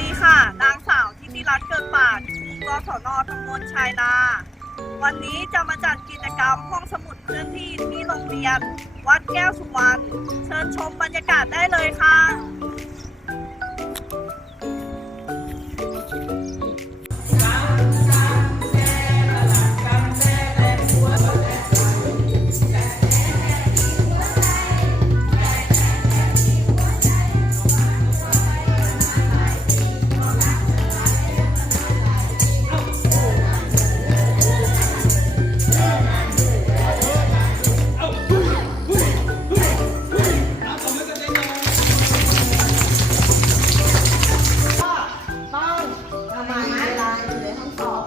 ดีค่ะ นางสาวทิติรัตน์เกิดป่านครูกศนทมนชายนา วันนี้จะมาจัดกิจกรรมห้องสมุดเคลื่อนที่ที่โรงเรียน วัดแก้วสุวรรณ เชิญชมบรรยากาศได้เลยค่ะ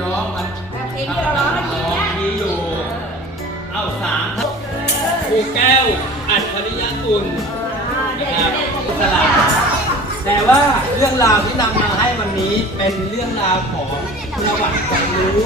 ร้องมันแบบเพลงที่เราร้องเมื่อกี้นี่ย มีอยู่เอาสามครับครูแก้ว อัจฉริยะกุลนะครัสระแต่ว่าเรื่องราวที่นำมาให้วันนี้เป็นเรื่องราวของประวัติความรู้